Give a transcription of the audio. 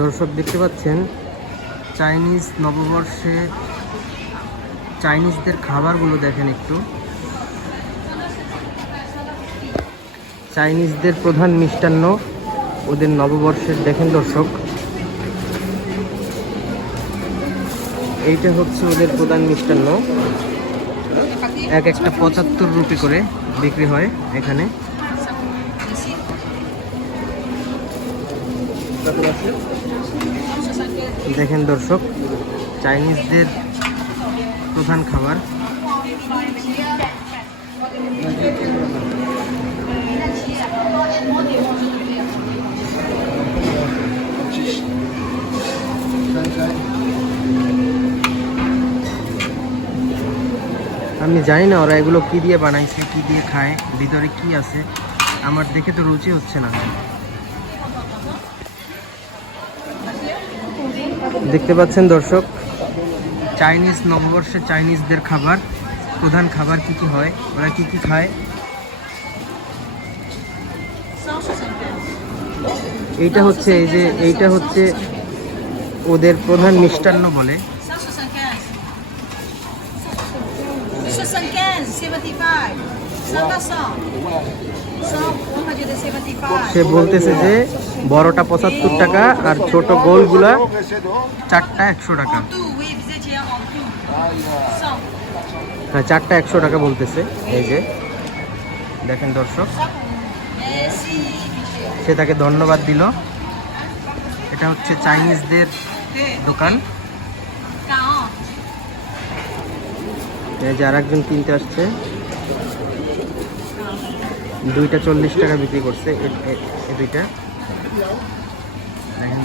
দর্শক দেখতে পাচ্ছেন, চাইনিজ নববর্ষে চাইনিজদের খাবারগুলো দেখেন একটু। চাইনিজদের প্রধান মিষ্টান্ন, ওদের নববর্ষের দেখেন দর্শক। এইটা হচ্ছে ওদের প্রধান মিষ্টান্ন। এক একটা পঁচাত্তর রুপি করে বিক্রি হয় এখানে। দেখেন দর্শক, চাইনিজদের প্রধান খাবার। আমি জানি না ওরা এগুলো কি দিয়ে বানাইছে, কি দিয়ে খায়, ভিতরে কি আছে। আমার দেখে তো রুচি হচ্ছে না। দেখতে পাচ্ছেন দর্শক। চাইনিজ নববর্ষে চাইনিজদের খাবার। প্রধান খাবার কি কি হয়? ওরা কি কি খায়? এইটা হচ্ছে এই যে এইটা হচ্ছে ওদের প্রধান মিষ্টান্ন বলে। 175 75 100 সে বলতেছে যে বড়টা পঁচাত্তর টাকা আর ছোট গোলগুলা চারটা একশো টাকা tout, oui, vous étiez en tout. 100. হ্যাঁ চারটা একশো টাকা বলতেছে এই যে দেখেন দর্শক সে তাকে ধন্যবাদ দিল এটা হচ্ছে চাইনিজদের দোকান এই যে আর একজন কিনতে আসছে দুইটা চল্লিশ টাকা বিক্রি করছে দুইটা। দেখেন